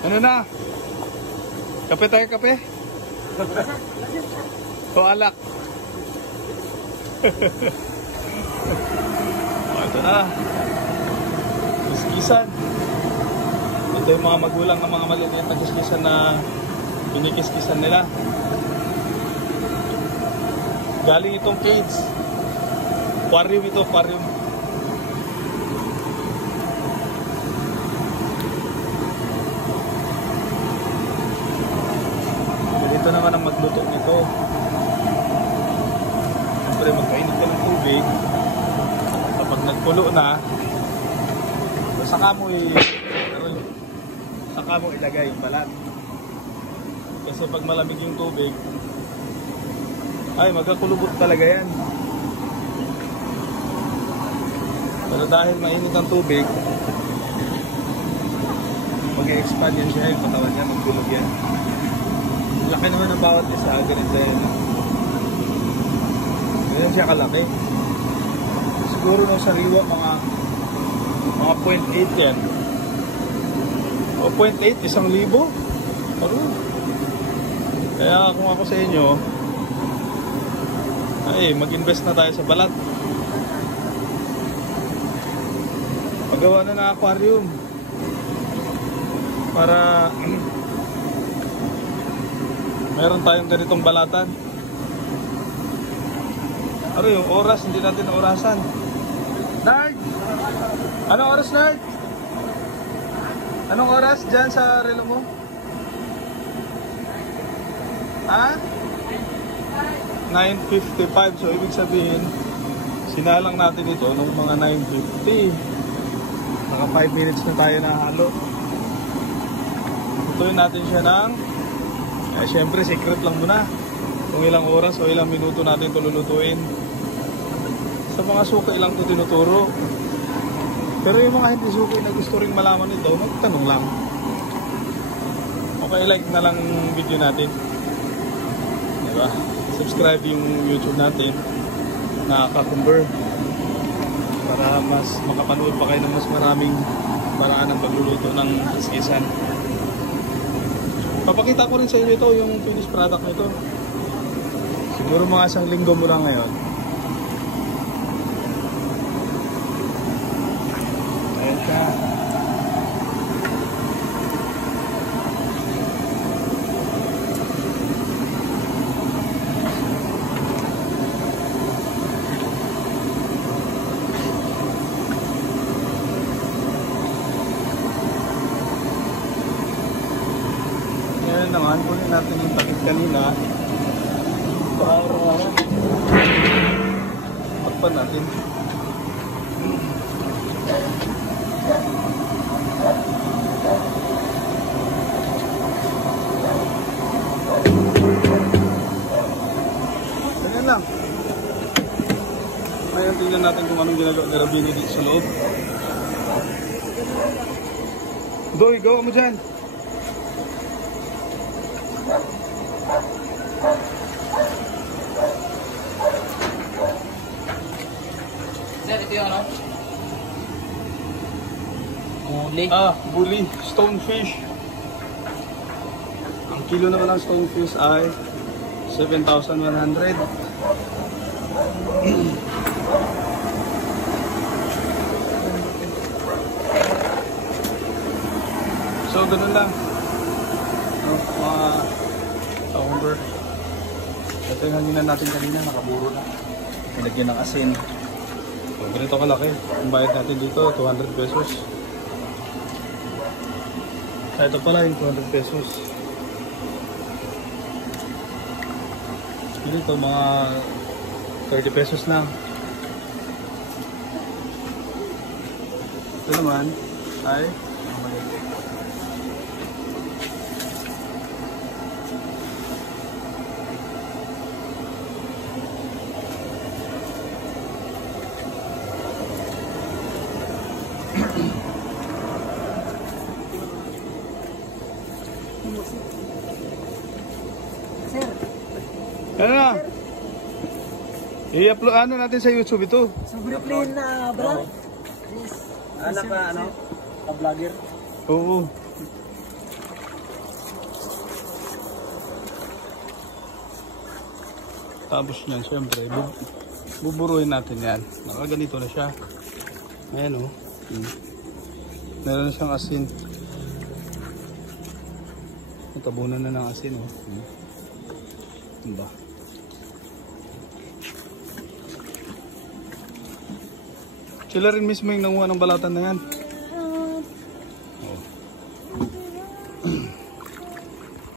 Ano na? Kape tayo, kape? O alak? O, ito na. Kiskisan. Ito yung mga magulang ng mga maliliit na kiskisan na kinikiskisan nila. Galing itong cage. Aquarium ito, aquarium. Ito naman ang magluto nito. Siyempre magkainit ka ng tubig. Kapag nagpulo na, saka mo ilagay yung balat. Kasi pag malamig yung tubig, ay magkakulubot talaga yan. Pero dahil mainit ang tubig, mag-expand yan siya, yung katawan niya, magkulog yan. Laki naman ng bawat isa, ganito yan. Ganyan siya kalaki. Siguro nung sariwa, mga 0.8 yan. O 0.8, 1,000. Kaya kung ako sa inyo, ay mag-invest na tayo sa balat. Pagawa na ng aquarium para meron tayong ganitong balatan. Ano yung oras? Hindi natin na orasan. Nerd! Anong oras, Nerd? Anong oras dyan sa relo mo? Ha? 9:55. So ibig sabihin, sinalang natin ito nung mga 9:50. Naka 5 minutes na tayo na halo. Tutuin natin siya ng syempre secret lang muna kung ilang oras o ilang minuto natin ito lulutuin. Sa mga suki lang ito tinuturo. Pero yung mga hindi suki na gusto rin malaman ito, magtanong lang. Okay, like na lang video natin. Diba? Subscribe yung YouTube natin na Cucumber para mas makapanood pa kayo ng mas maraming paraan ng pagluluto ng kiskisan. Papakita ko rin sa inyo ito, yung finished product nito. Siguro mga 1 linggo mo lang ngayon. Ayan siya. Ngayon naman, kunin natin yung takip kanina para takpan natin. Ganyan lang. Ngayon tingnan natin kung anong ginagawa ni Rabini dito sa loob. Doy, gawa mo dyan. Sir, ito yung ano? Buli. Buli. Stonefish. Ang kilo naman ng stonefish ay 7,100. So, ganun lang. Mga Cucumber. Ito yung hanginan natin kanina, nakaburo na. Pinagyan ng asin. So, ganito kalaki. Ang bayad natin dito, 200 pesos. So, ito pala yung 200 pesos. Dito, mga 30 pesos lang. Ito naman ay Sir. ano na? I-upload ano natin sa YouTube ito. Sobre plain na vlog. Yes. Ano pa, ano? Ka-vlogger? Oo. Tapos yan, syempre, buburuin natin yan. Nakaganito na siya. Ayan o. Meron na siyang asin. Nagkabunan na ng asin o. Diba? Sila rin mismo yung nanguha ng balatan na yan.